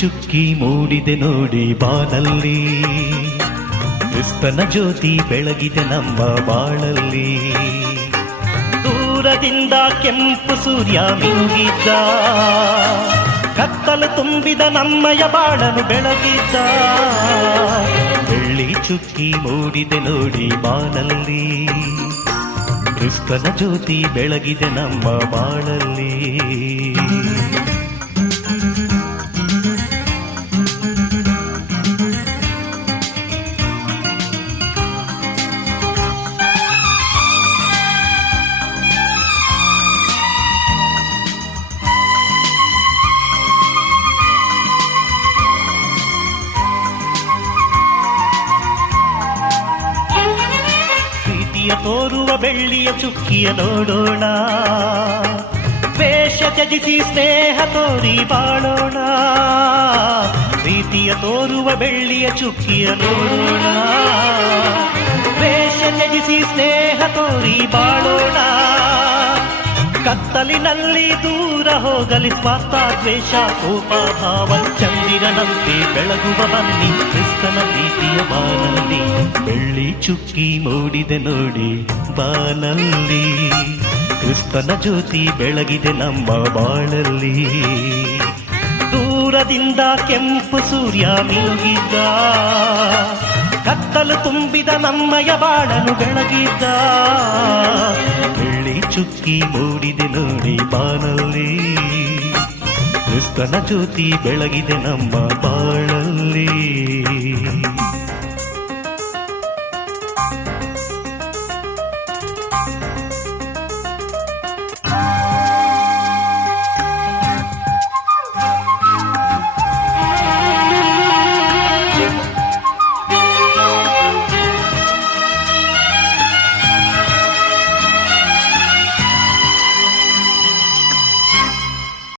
ಚುಕ್ಕಿ ಮೂಡಿದೆ ನೋಡಿ ಬಾನಲ್ಲಿ, ಕ್ರಿಸ್ತನ ಜ್ಯೋತಿ ಬೆಳಗಿದೆ ನಮ್ಮ ಬಾಳಲ್ಲಿ. ದೂರದಿಂದ ಕೆಂಪು ಸೂರ್ಯ ಮಿಂಗಿದ್ದ, ಕತ್ತಲು ತುಂಬಿದ ನಮ್ಮಯ ಬಾಳನು ಬೆಳಗಿದ್ದ. ಬೆಳ್ಳಿ ಚುಕ್ಕಿ ಮೂಡಿದೆ ನೋಡಿ ಬಾನಲ್ಲಿ, ಕ್ರಿಸ್ತನ ಜ್ಯೋತಿ ಬೆಳಗಿದೆ ನಮ್ಮ ಬಾಳಲ್ಲಿ. ತೋರುವ ಬೆಳ್ಳಿಯ ಚುಕ್ಕಿಯ ನೋಡೋಣ, ದ್ವೇಷ ತ್ಯಜಿಸಿ ಸ್ನೇಹ ತೋರಿ ಬಾಳೋಣ. ಪ್ರೀತಿಯ ತೋರುವ ಬೆಳ್ಳಿಯ ಚುಕ್ಕಿಯ ನೋಡೋಣ, ದ್ವೇಷ ತ್ಯಜಿಸಿ ಸ್ನೇಹ ತೋರಿ ಬಾಳೋಣ. ಕತ್ತಲಿನಲ್ಲಿ ದೂರ ಹೋಗಲಿ ಸ್ವಾರ್ಥ ದ್ವೇಷ ಕೋಪ ಭಾವ, ಚಂದಿರನಂತೆ ಬೆಳಗುವ ಬನ್ನಿ ಕ್ರಿಸ್ತನ ಪ್ರೀತಿಯ ಬಾನಲ್ಲಿ. ಬೆಳ್ಳಿ ಚುಕ್ಕಿ ಮೂಡಿದೆ ನೋಡಿ ಬಾನಲ್ಲಿ, ಕ್ರಿಸ್ತನ ಜ್ಯೋತಿ ಬೆಳಗಿದೆ ನಮ್ಮ ಬಾಳಲ್ಲಿ. ದೂರದಿಂದ ಕೆಂಪು ಸೂರ್ಯ ಮಿನುಗಿದ್ದ, ಕತ್ತಲು ತುಂಬಿದ ನಮ್ಮಯ ಬಾಳನು ಬೆಳಗಿದ್ದ. ಬೆಳ್ಳಿ ಚುಕ್ಕಿ ಮೂಡಿದೆ ನೋಡಿ ಬಾನಲ್ಲಿ, ಕ್ರಿಸ್ತನ ಜ್ಯೋತಿ ಬೆಳಗಿದೆ ನಮ್ಮ ಬಾಳಲ್ಲಿ.